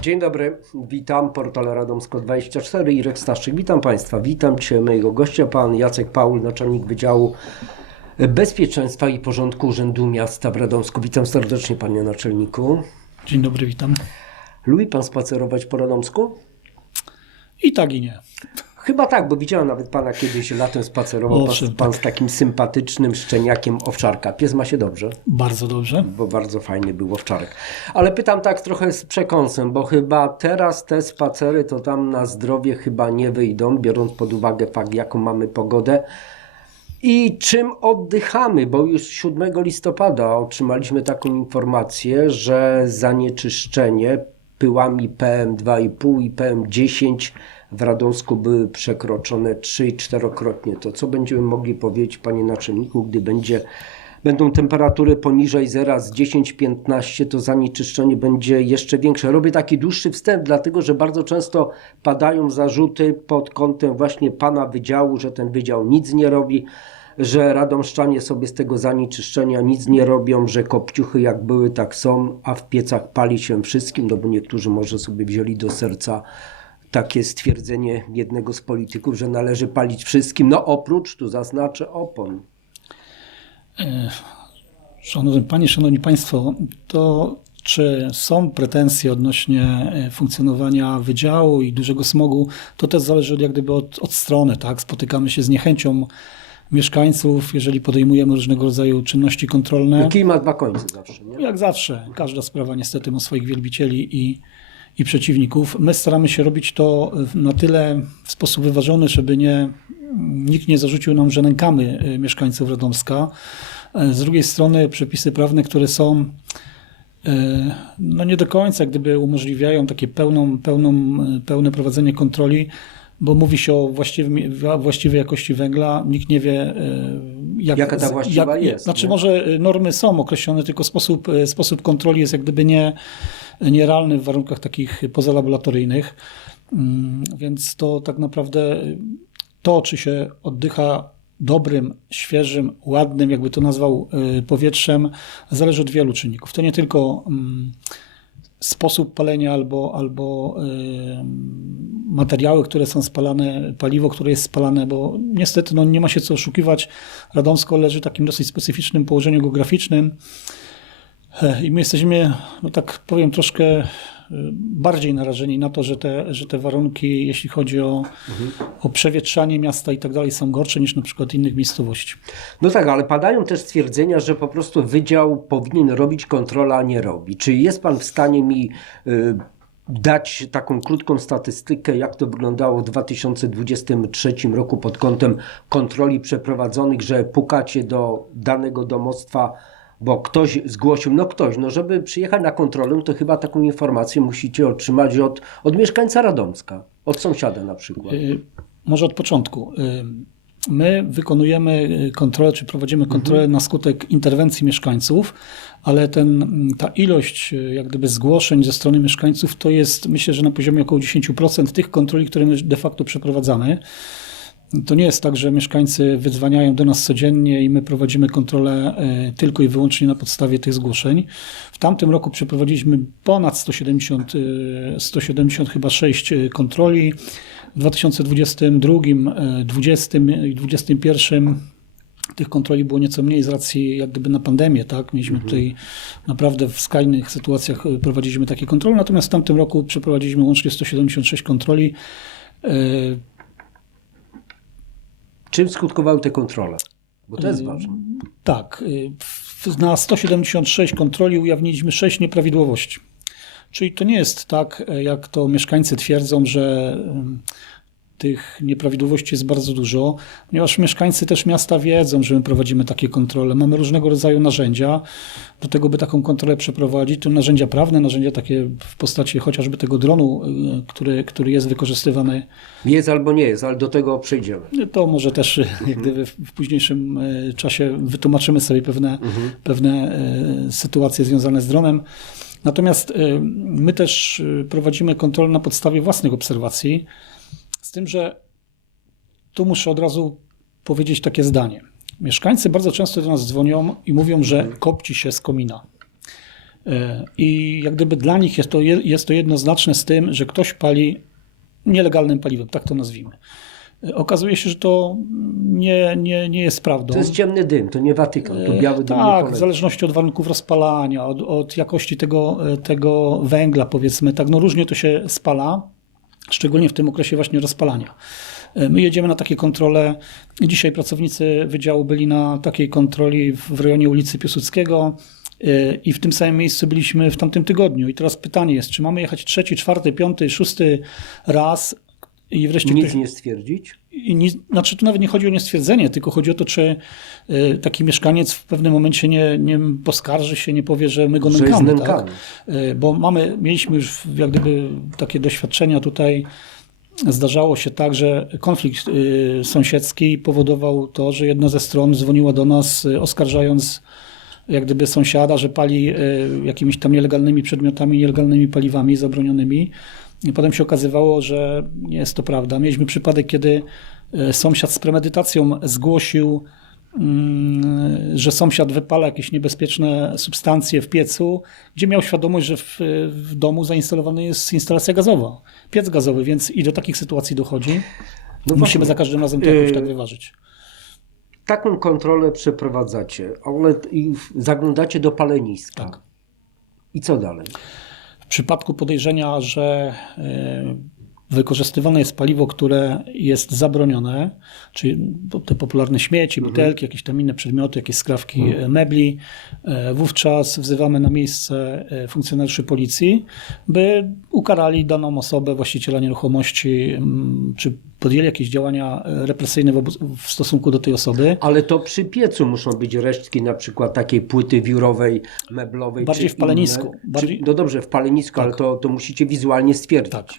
Dzień dobry, witam, portal Radomsko24, Irek Staszczyk, witam Państwa, witam Cię, mojego gościa, Pan Jacek Paul, naczelnik Wydziału Bezpieczeństwa i Porządku Urzędu Miasta w Radomsku. Witam serdecznie Panie Naczelniku. Dzień dobry, witam. Lubi Pan spacerować po Radomsku? I tak i nie. Chyba tak, bo widziałem nawet Pana kiedyś latem spacerował Owszem, pan, pan z takim sympatycznym szczeniakiem owczarka. Pies ma się dobrze? Bardzo dobrze. bo bardzo fajny był owczarek. Ale pytam tak trochę z przekąsem, bo chyba teraz te spacery to tam na zdrowie chyba nie wyjdą, biorąc pod uwagę fakt, jaką mamy pogodę. I czym oddychamy, bo już 7 listopada otrzymaliśmy taką informację, że zanieczyszczenie pyłami PM2,5 i PM10 w Radomsku były przekroczone 3 i czterokrotnie. To co będziemy mogli powiedzieć, panie naczelniku, gdy będzie, będą temperatury poniżej zera z 10-15, to zanieczyszczenie będzie jeszcze większe. Robię taki dłuższy wstęp, dlatego że bardzo często padają zarzuty pod kątem właśnie pana wydziału, że ten wydział nic nie robi że radomszczanie sobie z tego zanieczyszczenia nic nie robią, że kopciuchy jak były, tak są, a w piecach pali się wszystkim, no bo niektórzy może sobie wzięli do serca takie stwierdzenie jednego z polityków, że należy palić wszystkim, no oprócz, tu zaznaczę, opon. Szanowni Panie, Szanowni Państwo, to czy są pretensje odnośnie e, funkcjonowania wydziału i dużego smogu, to też zależy od, jak gdyby od, od strony. Tak? Spotykamy się z niechęcią mieszkańców, jeżeli podejmujemy różnego rodzaju czynności kontrolne. Kij ma dwa końce zawsze, nie? Jak zawsze, każda sprawa niestety ma swoich wielbicieli i, i przeciwników. My staramy się robić to na tyle w sposób wyważony, żeby nie, nikt nie zarzucił nam, że nękamy y, mieszkańców Radomska. E, Z drugiej strony przepisy prawne, które są y, no nie do końca gdyby umożliwiają takie pełną, pełną, pełne prowadzenie kontroli, bo mówi się o właściwym, właściwej jakości węgla. Nikt nie wie, jak, Jaka ta właściwa jest, Znaczy, nie? może normy są określone, tylko sposób, sposób kontroli jest jak gdyby nie, nierealny w warunkach takich pozalaboratoryjnych. Mm, Więc to tak naprawdę to, czy się oddycha dobrym, świeżym, ładnym, jakby to nazwał, y, powietrzem, zależy od wielu czynników. To nie tylko mm, sposób palenia albo, albo y, materiały, które są spalane, paliwo, które jest spalane, bo niestety no, nie ma się co oszukiwać. Radomsko leży w takim dosyć specyficznym położeniu geograficznym i my jesteśmy, no tak powiem, troszkę y, bardziej narażeni na to, że te, że te warunki, jeśli chodzi o, o przewietrzanie miasta i tak dalej, są gorsze niż na przykład innych miejscowości. No tak, ale padają też stwierdzenia, że po prostu wydział powinien robić kontrolę, a nie robi. Czy jest Pan w stanie mi y, dać taką krótką statystykę, jak to wyglądało w 2023 roku pod kątem kontroli przeprowadzonych, że pukacie do danego domostwa, bo ktoś zgłosił, no ktoś, no żeby przyjechać na kontrolę, to chyba taką informację musicie otrzymać od, od mieszkańca Radomska, od sąsiada na przykład. Y, Może od początku. Y, My wykonujemy y, kontrolę, czy prowadzimy kontrolę na skutek interwencji mieszkańców, ale ten, ta ilość jak gdyby zgłoszeń ze strony mieszkańców to jest myślę, że na poziomie około 10% tych kontroli, które my de facto przeprowadzamy. To nie jest tak, że mieszkańcy wydzwaniają do nas codziennie i my prowadzimy kontrolę y, tylko i wyłącznie na podstawie tych zgłoszeń. W tamtym roku przeprowadziliśmy ponad 170, y, 170 chyba 6 y, kontroli. W 2022, y, 20 i 2021 tych kontroli było nieco mniej z racji jak gdyby na pandemię, tak? Mieliśmy tutaj naprawdę w skrajnych sytuacjach prowadziliśmy takie kontrole, natomiast w tamtym roku przeprowadziliśmy łącznie 176 kontroli. Y, Czym skutkowały te kontrole? Bo to jest ważne. Tak, y, na 176 kontroli ujawniliśmy 6 nieprawidłowości. Czyli to nie jest tak, jak to mieszkańcy twierdzą, że tych nieprawidłowości jest bardzo dużo, ponieważ mieszkańcy też miasta wiedzą, że my prowadzimy takie kontrole. Mamy różnego rodzaju narzędzia do tego, by taką kontrolę przeprowadzić. To narzędzia prawne, narzędzia takie w postaci chociażby tego dronu, y, który, który jest wykorzystywany Jest albo nie jest, ale do tego przejdziemy. to może też y, jak gdyby w późniejszym y, czasie wytłumaczymy sobie pewne, pewne y, sytuacje związane z dronem. Natomiast my też prowadzimy kontrolę na podstawie własnych obserwacji, z tym, że tu muszę od razu powiedzieć takie zdanie. Mieszkańcy bardzo często do nas dzwonią i mówią, że kopci się z komina. E, I jak gdyby dla nich jest to, je- jest to jednoznaczne z tym, że ktoś pali nielegalnym paliwem, tak to nazwijmy. E, Okazuje się, że to nie, nie, nie jest prawdą. To jest ciemny dym, to nie Watykan, to biały dym Tak, w zależności od warunków rozpalania, od, od jakości tego, e, tego węgla, powiedzmy, tak, no różnie to się spala, szczególnie w tym okresie właśnie rozpalania. E, My jedziemy na takie kontrole. Dzisiaj pracownicy wydziału byli na takiej kontroli w rejonie ulicy Piłsudskiego e, i w tym samym miejscu byliśmy w tamtym tygodniu. I teraz pytanie jest, czy mamy jechać trzeci, czwarty, piąty, szósty raz i wreszcie Nic ktoś, nie stwierdzić? I nie, znaczy tu nawet nie chodzi o niestwierdzenie, tylko chodzi o to, czy y, taki mieszkaniec w pewnym momencie nie, nie poskarży się, nie powie, że my go Że nękamy. Tak? Y, Bo mamy, mieliśmy już jak gdyby takie doświadczenia tutaj. Zdarzało się tak, że konflikt y, sąsiedzki powodował to, że jedna ze stron dzwoniła do nas oskarżając jak gdyby sąsiada, że pali jakimiś tam nielegalnymi przedmiotami, nielegalnymi paliwami zabronionymi. I potem się okazywało, że nie jest to prawda. Mieliśmy przypadek, kiedy y, sąsiad z premedytacją zgłosił, mm, że sąsiad wypala jakieś niebezpieczne substancje w piecu, gdzie miał świadomość, że w, w domu zainstalowana jest instalacja gazowa, piec gazowy, więc i do takich sytuacji dochodzi. No Musimy za każdym razem to jakoś Yy, tak wyważyć. Taką kontrolę przeprowadzacie, ale zaglądacie do paleniska. Tak. I co dalej? W przypadku podejrzenia, że e, wykorzystywane jest paliwo, które jest zabronione, czyli te popularne śmieci, butelki, jakieś tam inne przedmioty, jakieś skrawki e, mebli, e, wówczas wzywamy na miejsce e, funkcjonariuszy policji, by ukarali daną osobę, właściciela nieruchomości, czy podjęli jakieś działania represyjne wobec- w stosunku do tej osoby. Ale to przy piecu muszą być resztki na przykład takiej płyty wiórowej, meblowej. Bardziej czy w palenisku. Bardziej- no dobrze, w palenisku, ale to, to musicie wizualnie stwierdzić. Tak.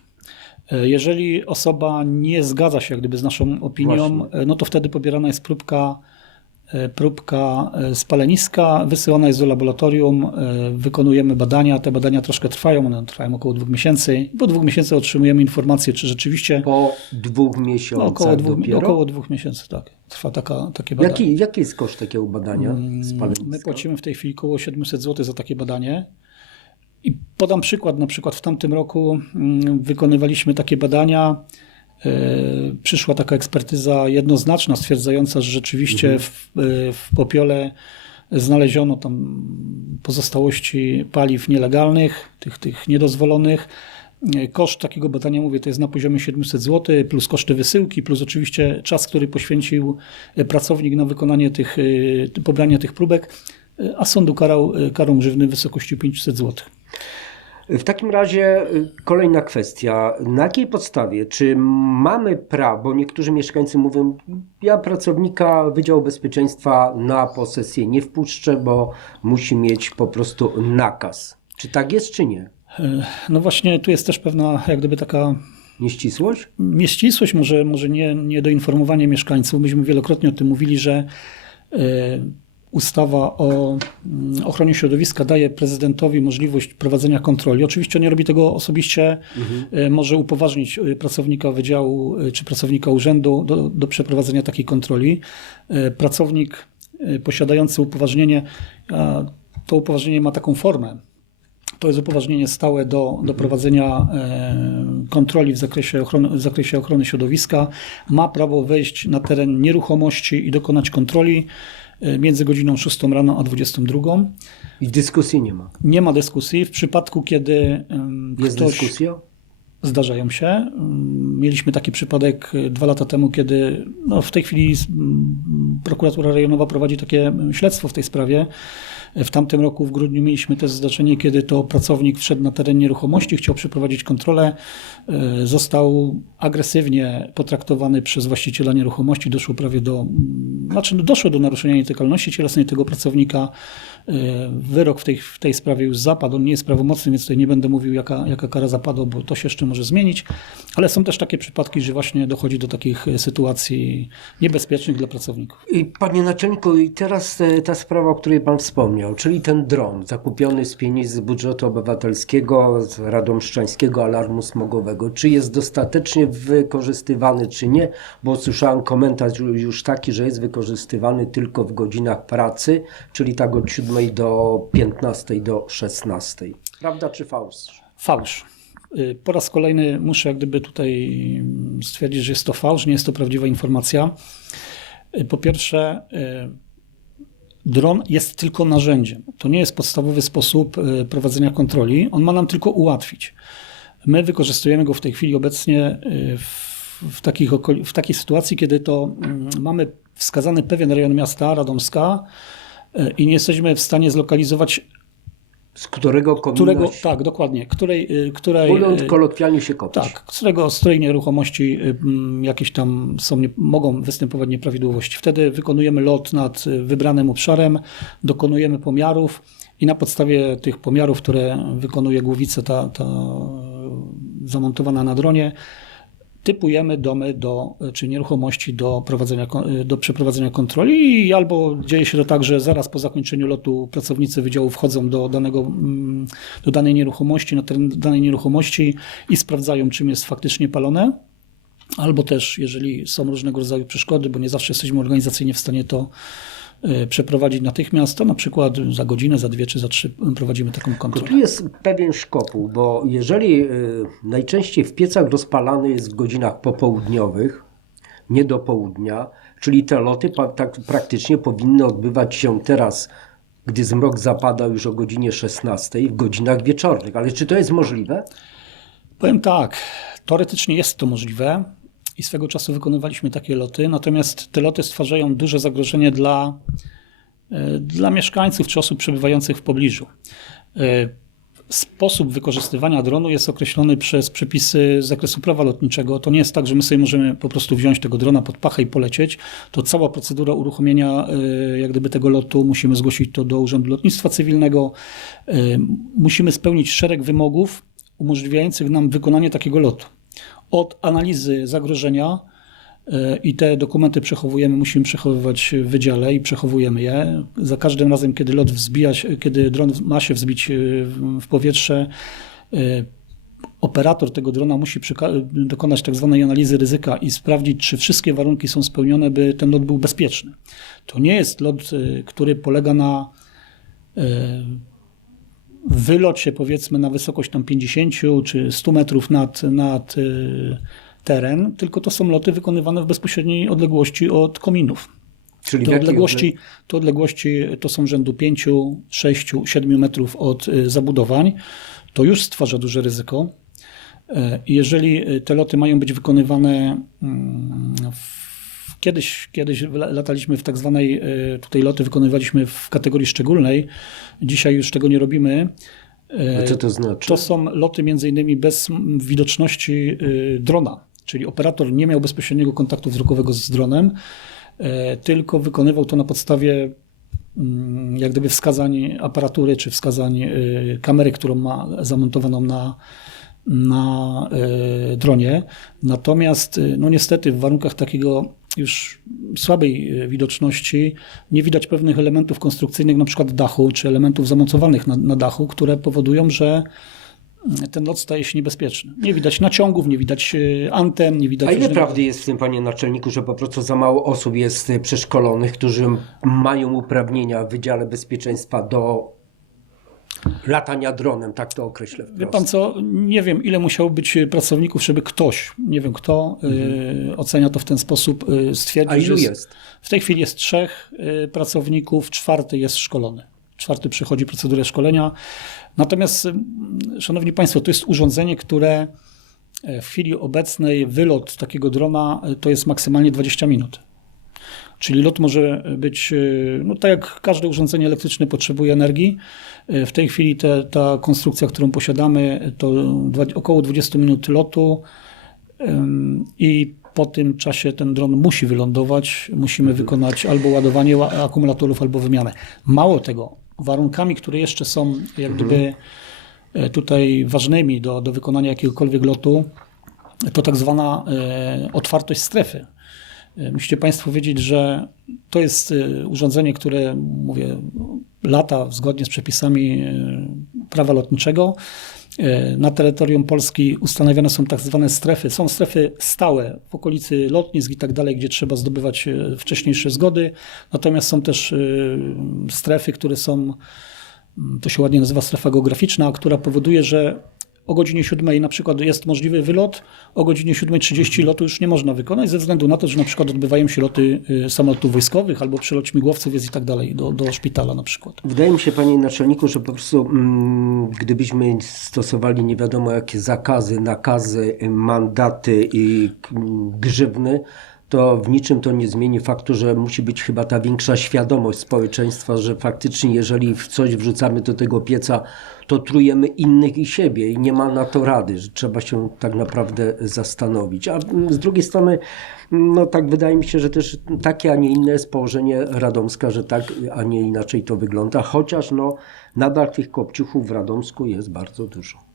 E, Jeżeli osoba nie zgadza się jak gdyby z naszą opinią, Właśnie. e, no to wtedy pobierana jest próbka, e, próbka e, z paleniska, wysyłana jest do laboratorium, wykonujemy badania. Te badania troszkę trwają, one trwają około dwóch miesięcy. Po dwóch miesięcy otrzymujemy informację, czy rzeczywiście Po dwóch miesiącach no, około, dwóch, około dwóch miesięcy, tak. Trwa taka, takie badanie. Jaki, jaki jest koszt takiego badania z paleniska? My płacimy w tej chwili około 700 zł za takie badanie. I podam przykład, na przykład w tamtym roku mm, wykonywaliśmy takie badania. e, Przyszła taka ekspertyza jednoznaczna, stwierdzająca, że rzeczywiście w, e, w popiole znaleziono tam pozostałości paliw nielegalnych, tych, tych niedozwolonych. E, Koszt takiego badania, mówię, to jest na poziomie 700 zł, plus koszty wysyłki, plus oczywiście czas, który poświęcił pracownik na wykonanie tych, pobrania tych próbek, a sąd ukarał karą grzywny w wysokości 500 zł. W takim razie y, kolejna kwestia. Na jakiej podstawie? Czy mamy prawo, niektórzy mieszkańcy mówią, ja pracownika Wydziału Bezpieczeństwa na posesję nie wpuszczę, bo musi mieć po prostu nakaz. Czy tak jest, czy nie? E, No właśnie, tu jest też pewna jak gdyby taka Nieścisłość? nieścisłość, może, może nie, nie doinformowanie mieszkańców. Myśmy wielokrotnie o tym mówili, że e, ustawa o mm, ochronie środowiska daje prezydentowi możliwość prowadzenia kontroli. Oczywiście on nie robi tego osobiście, e, może upoważnić e, pracownika wydziału e, czy pracownika urzędu do, do przeprowadzenia takiej kontroli. Pracownik posiadający upoważnienie, to upoważnienie ma taką formę, to jest upoważnienie stałe do, do prowadzenia e, kontroli w zakresie, ochrony, w zakresie ochrony środowiska. Ma prawo wejść na teren nieruchomości i dokonać kontroli między godziną 6 rano a 22. I dyskusji nie ma. Nie ma dyskusji. W przypadku, kiedy Jest ktoś... dyskusja? Zdarzają się. Mieliśmy taki przypadek y, dwa lata temu, kiedy no, w tej chwili mm, prokuratura rejonowa prowadzi takie mm, śledztwo w tej sprawie. W tamtym roku w grudniu mieliśmy też zdarzenie, kiedy to pracownik wszedł na teren nieruchomości, chciał przeprowadzić kontrolę, został agresywnie potraktowany przez właściciela nieruchomości, doszło prawie do, mm, znaczy no, doszło do naruszenia nietykalności cielesnej tego pracownika. Wyrok w tej, w tej sprawie już zapadł, on nie jest prawomocny, więc tutaj nie będę mówił, jaka, jaka kara zapadła, bo to się jeszcze może zmienić, ale są też takie przypadki, że właśnie dochodzi do takich e, sytuacji niebezpiecznych dla pracowników. I panie naczelniku, i teraz e, ta sprawa, o której pan wspomniał, czyli ten dron zakupiony z pieniędzy z budżetu obywatelskiego, z Radomszczańskiego Alarmu Smogowego, czy jest dostatecznie wykorzystywany, czy nie? Bo słyszałem komentarz już taki, że jest wykorzystywany tylko w godzinach pracy, czyli tak od 7 do 15 do 16. Prawda czy fałsz? Fałsz. Y, Po raz kolejny muszę jak gdyby tutaj mm, stwierdzić, że jest to fałsz, nie jest to prawdziwa informacja. Y, Po pierwsze, y, dron jest tylko narzędziem. To nie jest podstawowy sposób prowadzenia kontroli. On ma nam tylko ułatwić. My wykorzystujemy go w tej chwili obecnie w, w, takich, okoli- w takiej sytuacji, kiedy to mm, mamy wskazany pewien rejon miasta, Radomska, i nie jesteśmy w stanie zlokalizować Z którego komina, którego, tak, dokładnie, której, y, której mówiąc y, kolokwialnie się kopić. tak, z którego, z której nieruchomości y, jakieś tam są, nie, mogą występować nieprawidłowości. Wtedy wykonujemy lot nad wybranym obszarem, dokonujemy pomiarów i na podstawie tych pomiarów, które wykonuje głowica ta, ta zamontowana na dronie, typujemy domy do, czy nieruchomości do, prowadzenia, kon- do przeprowadzenia kontroli i albo dzieje się to tak, że zaraz po zakończeniu lotu pracownicy wydziału wchodzą do, danego, mm, do danej nieruchomości, na teren danej nieruchomości i sprawdzają, czym jest faktycznie palone. Albo też, jeżeli są różnego rodzaju przeszkody, bo nie zawsze jesteśmy organizacyjnie w stanie to e, przeprowadzić natychmiast, to na przykład za godzinę, za dwie czy za trzy prowadzimy taką To kontrolę. tu jest pewien szkopuł, bo jeżeli y, najczęściej w piecach rozpalany jest w godzinach popołudniowych, nie do południa, czyli te loty tak praktycznie powinny odbywać się teraz, gdy zmrok zapada już o godzinie 16 w godzinach wieczornych. Ale czy to jest możliwe? Powiem tak, teoretycznie jest to możliwe i swego czasu wykonywaliśmy takie loty, natomiast te loty stwarzają duże zagrożenie dla, e, dla mieszkańców czy osób przebywających w pobliżu. E, Sposób wykorzystywania dronu jest określony przez przepisy z zakresu prawa lotniczego. To nie jest tak, że my sobie możemy po prostu wziąć tego drona pod pachę i polecieć. To cała procedura uruchomienia e, jak gdyby tego lotu, musimy zgłosić to do Urzędu Lotnictwa Cywilnego. Musimy spełnić szereg wymogów umożliwiających nam wykonanie takiego lotu. Od analizy zagrożenia e, i te dokumenty przechowujemy, musimy przechowywać w wydziale i przechowujemy je. Za każdym razem, kiedy lot wzbija się, kiedy dron ma się wzbić e, w- powietrze, e, operator tego drona musi dokonać tak zwanej analizy ryzyka i sprawdzić, czy wszystkie warunki są spełnione, by ten lot był bezpieczny. To nie jest lot, który polega na e, wylocie powiedzmy na wysokość tam 50 czy 100 metrów nad, nad y, teren, tylko to są loty wykonywane w bezpośredniej odległości od kominów. Czyli w To odległości, to odległości to są rzędu 5, 6, 7 metrów od y, zabudowań. To już stwarza duże ryzyko. I Jeżeli y, te loty mają być wykonywane mm, w Kiedyś, kiedyś la- lataliśmy w tak zwanej, y, tutaj loty wykonywaliśmy w kategorii szczególnej. Dzisiaj już tego nie robimy. E, A co to znaczy? To są loty między innymi bez widoczności y, drona, czyli operator nie miał bezpośredniego kontaktu wzrokowego z dronem, e, tylko wykonywał to na podstawie mm, jak gdyby wskazań aparatury czy wskazań kamery, którą ma zamontowaną na, na dronie. Natomiast no niestety w warunkach takiego już słabej y, widoczności nie widać pewnych elementów konstrukcyjnych, na przykład dachu, czy elementów zamocowanych na, na dachu, które powodują, że mm, ten lot staje się niebezpieczny. Nie widać naciągów, nie widać y, anten, nie widać... A ile prawdy jest w tym, panie naczelniku, że po prostu za mało osób jest y, przeszkolonych, którzy mają uprawnienia w Wydziale Bezpieczeństwa do latania dronem, tak to określę Wie wprost. pan co, nie wiem ile musiało być pracowników, żeby ktoś, nie wiem kto, y, ocenia to w ten sposób, stwierdzić, Mhm. A ilu że jest? w tej chwili jest trzech pracowników, czwarty jest szkolony. Czwarty przechodzi procedurę szkolenia. Natomiast, szanowni państwo, to jest urządzenie, które w chwili obecnej wylot takiego drona to jest maksymalnie 20 minut. Czyli lot może być, y, no tak jak każde urządzenie elektryczne potrzebuje energii. Y, W tej chwili te, ta konstrukcja, którą posiadamy, to około 20 minut lotu i po tym czasie ten dron musi wylądować. Musimy wykonać albo ładowanie ła- akumulatorów, albo wymianę. Mało tego, warunkami, które jeszcze są jak gdyby e, tutaj ważnymi do, do wykonania jakiegokolwiek lotu, to tak zwana e, otwartość strefy. E, Musicie Państwo wiedzieć, że to jest e, urządzenie, które, mówię, lata zgodnie z przepisami e, prawa lotniczego. Na terytorium Polski ustanawiane są tak zwane strefy. Są strefy stałe w okolicy lotnisk i tak dalej, gdzie trzeba zdobywać wcześniejsze zgody. Natomiast są też strefy, które są, mm, to się ładnie nazywa strefa geograficzna, która powoduje, że o godzinie 7 na przykład jest możliwy wylot, o godzinie 7.30 lotu już nie można wykonać ze względu na to, że na przykład odbywają się loty y, samolotów wojskowych albo przelot śmigłowców jest i tak dalej, do, do szpitala na przykład. Wydaje mi się, panie naczelniku, że po prostu mm, gdybyśmy stosowali nie wiadomo jakie zakazy, nakazy, mandaty i mm, grzywny, to w niczym to nie zmieni faktu, że musi być chyba ta większa świadomość społeczeństwa, że faktycznie jeżeli coś wrzucamy do tego pieca, to trujemy innych i siebie i nie ma na to rady, że trzeba się tak naprawdę zastanowić. A z drugiej strony, no tak wydaje mi się, że też takie, a nie inne jest położenie Radomska, że tak, a nie inaczej to wygląda, chociaż no nadal tych kopciuchów w Radomsku jest bardzo dużo.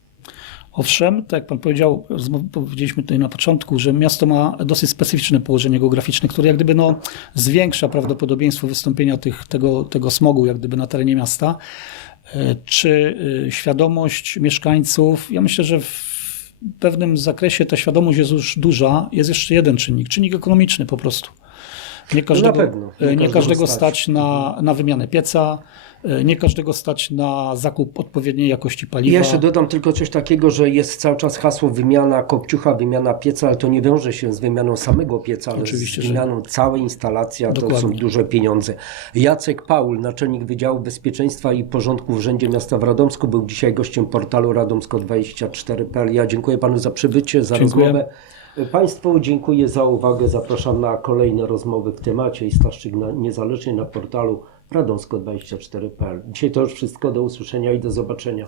Owszem, tak jak pan powiedział, powiedzieliśmy tutaj na początku, że miasto ma dosyć specyficzne położenie geograficzne, które jak gdyby no, zwiększa prawdopodobieństwo wystąpienia tych, tego, tego smogu jak gdyby na terenie miasta. E, Czy y, świadomość mieszkańców, ja myślę, że w pewnym zakresie ta świadomość jest już duża. Jest jeszcze jeden czynnik, czynnik ekonomiczny po prostu. Nie każdego, pewno. Nie nie każdego każdego stać. stać na, na wymianę pieca, e, nie każdego stać na zakup odpowiedniej jakości I paliwa. jeszcze dodam tylko coś takiego, że jest cały czas hasło wymiana kopciucha, wymiana pieca, ale to nie wiąże się z wymianą samego pieca, ale Oczywiście, z że wymianą całej instalacji, a to są Dokładnie. duże pieniądze. Jacek Paul, naczelnik Wydziału Bezpieczeństwa i Porządku w Urzędzie Miasta w Radomsku, był dzisiaj gościem portalu radomsko24.pl. Ja dziękuję panu za przybycie, za Dziękuję. rozmowę. Państwu dziękuję za uwagę. Zapraszam na kolejne rozmowy w temacie i Staszczyk niezależnie na portalu radomsko24.pl. Dzisiaj to już wszystko. Do usłyszenia i do zobaczenia.